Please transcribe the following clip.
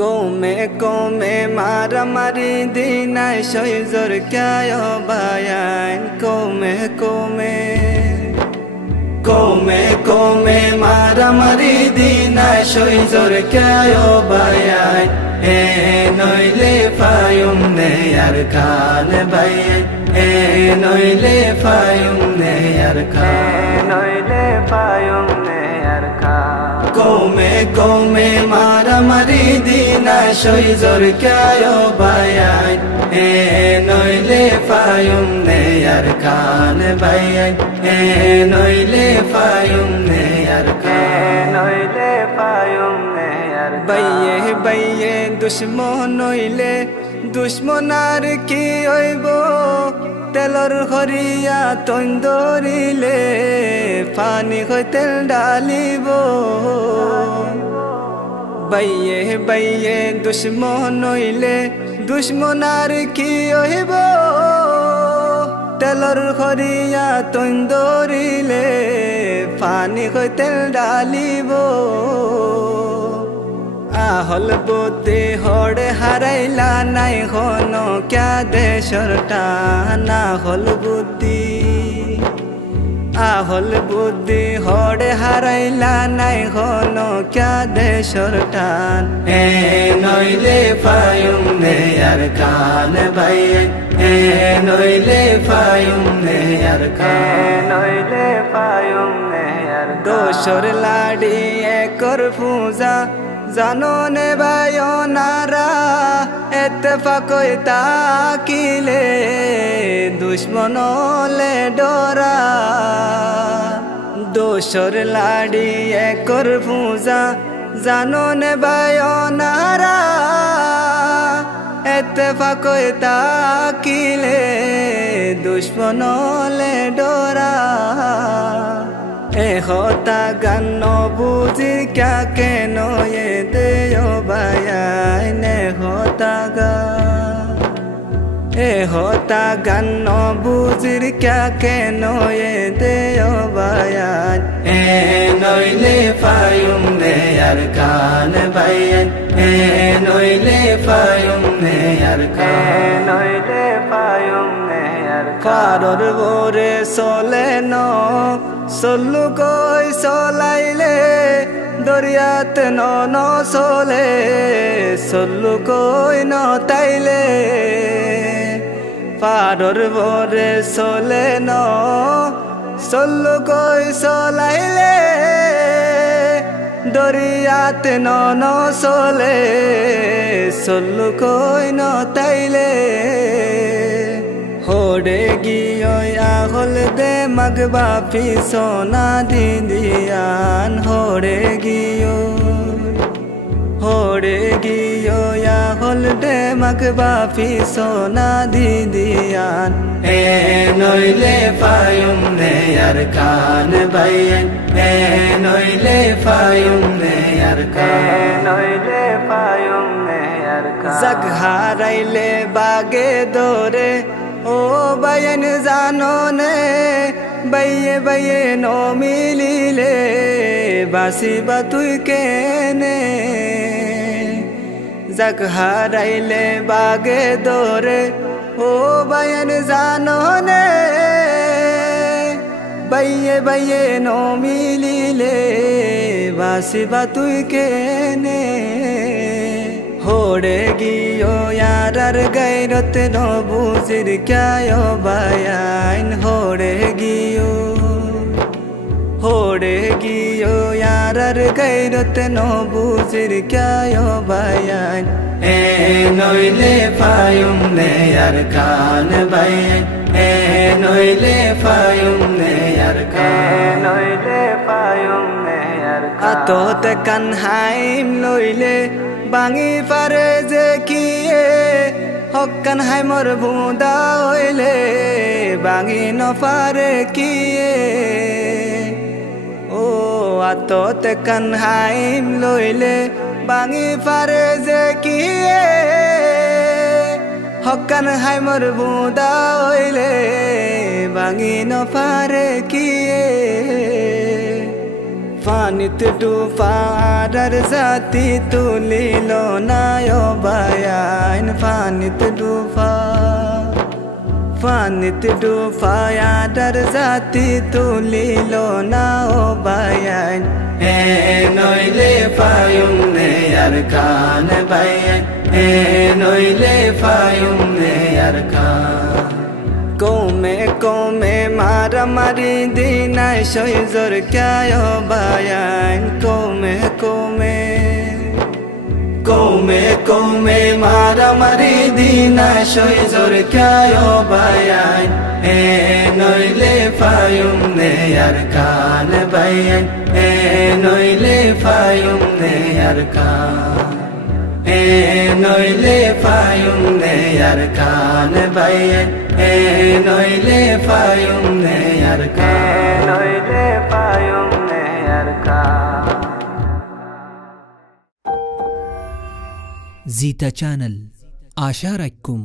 কৌমে কৌমে মারামারি দিনাই সৈজর ক্যায় বায়ান কৌমে কৌমে কৌমে কৌমে মারামারি দিনাই সৈজর ক্যায় বায়ান এ নইলে ফায়ুম নে আর খান বায়ান এ নইলে ফায়ুম নে আর খান নইলে ফায়ুম নে আর খান কৌমে কৌমে মারামারি দিনা সৈজর ক্যায় বায়ান এ নইলে ফায়ুম নে আর খান বায়ান এ নইলে ফায়ুম নে আর খান নইলে ফায়ুম নে আর বাইয়ে বাইয়ে দুশ্মন নইলে দুশ্মনার কি হইব তেলর হরিয়া তন্দরিলে পানি হয় তেল ডালিব বাইয়ে বাইয়ে দুশ্মন নইলে দুশ্মনার কি হইব তেলর হরিয়া তন্দরিলে পানি হয় তেল ডালিব আহল বুদ্ধি হড়ে হারাইলা নাই হন ক্যা দেশর টান আহল বুদ্ধি আহল বুদ্ধি হড়ে হারাইলা নাই হন ক্যা দেশর টান এ নইলে ফায়ুম নে আর খান ভাইয়েন এ নইলে ফায়ুম নে আর খান নইলে ফায়ুম নে আর দোসর লাড়ি একর পূজা জানো নে বায়নারা এতফাক তাকিলে দুশ্মনলে ডরা দোসর লাড়ি একর পূজা জানো নে বায়নারা এতফাক তাকিলে দুশ্মনলে ডরা এ হতা গান বুঝি ক্যা কেন এ দেও বায়ান এ হতা গান বুঝির ক্যা কেন এ দেও বায়ান এ নইলে ফায়ুম নে আর খান বায়ান এ নইলে ফায়ুম নে আর খান নইলে ফায়ুম নে আর ফারর বোরে চলে ন চলু কই চলাইলে দরিয়াত ন চলে চলু কই ন তাইলে পারর বরে চলে ন চলু কই চলাইলে দরিয়াত ন চলে চলু কই ন তাইলে হোড়ে গিয়ে আহল দে মগবা পিছনা দিদিয়ান হোড়ে গিয়ে আহল দে মগবা পিছনা দিদিয়ান এ নইলে ফায়ুম নে আর খান ভাইয়েন এ নইলে ফায়ুম নে আর খান নইলে ফায়ুম নে আর খান জগ হারাইলে বাগে দৌড়ে ও বায়ন জানো নে বাইয়ে বাইয়ে নো মিলিলে বাসিবা তুই কেনে জগ হারাইলে বাগে দৌড়ে ও বায়ন জানো নে বাইয়ে বাইয়ে নো মিলিলে বাসিবা তুই কেনে হোড়ে গিয়ে यार गैरत न बुझिर क्याय बायान होड़े गियो यार गैरत न बुझिर क्याय बायान ए नइले फायुम ने यार खान बायान ए नइले फायुम ने यार खान नइले फायुम ने यार खान आतोत कानहाइम लइले बांगी पारे जे किए हक्कान हाय मोर बुदा हইলে बांगी न पारे किए ओ आतोते कानहाइम लइले बांगी पारे जे किए हक्कान हाय मोर बुदा हইলে बांगी न पारे किए পানিতে ডুবা আর জাতি তুলিল না bayan fanit dufa ya dar zati tulilo na o bayan noile fayum ne yarkan bayan noile fayum ne yarkan Kome maramari dinai shoy zor kya bayan Kome maramari dinai shoy zor kya bayan noile fayum ne yarkan bayan noile fayum ne yarkan noile fayum ne yarkan bayan noile fayum ne yarkan noile fayum ne yarkan Zita Channel Asharakkum